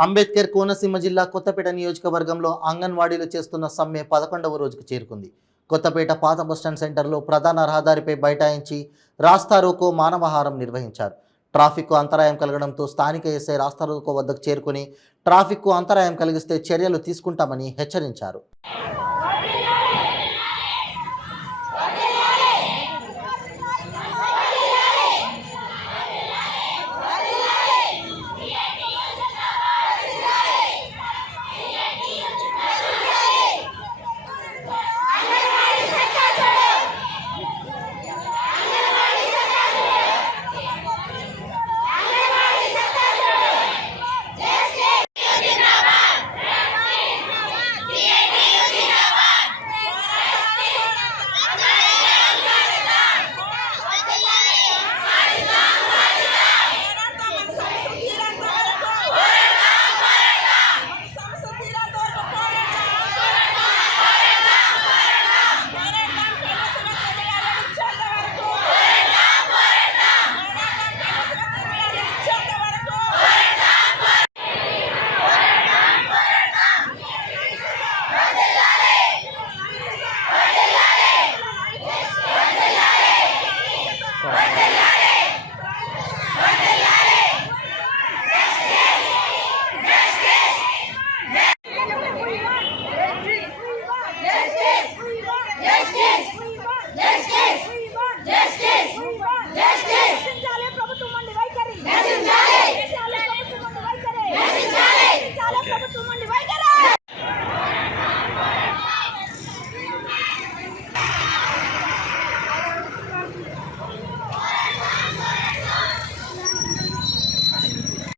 అంబేద్కర్ కోనసీమ జిల్లా కొత్తపేట నియోజకవర్గంలో అంగన్వాడీలు చేస్తున్న సమ్మె 11వ రోజుకు చేరుకుంది. కొత్తపేట పాత బస్టాండ్ సెంటర్లో ప్రధాన రహదారిపై బైఠాయించి రాస్తారోకో మానవహారం నిర్వహించారు. ట్రాఫిక్కు అంతరాయం కలగడంతో స్థానిక ఎస్ఐ రాస్తారోకో వద్దకు చేరుకుని ట్రాఫిక్కు అంతరాయం కలిగిస్తే చర్యలు తీసుకుంటామని హెచ్చరించారు.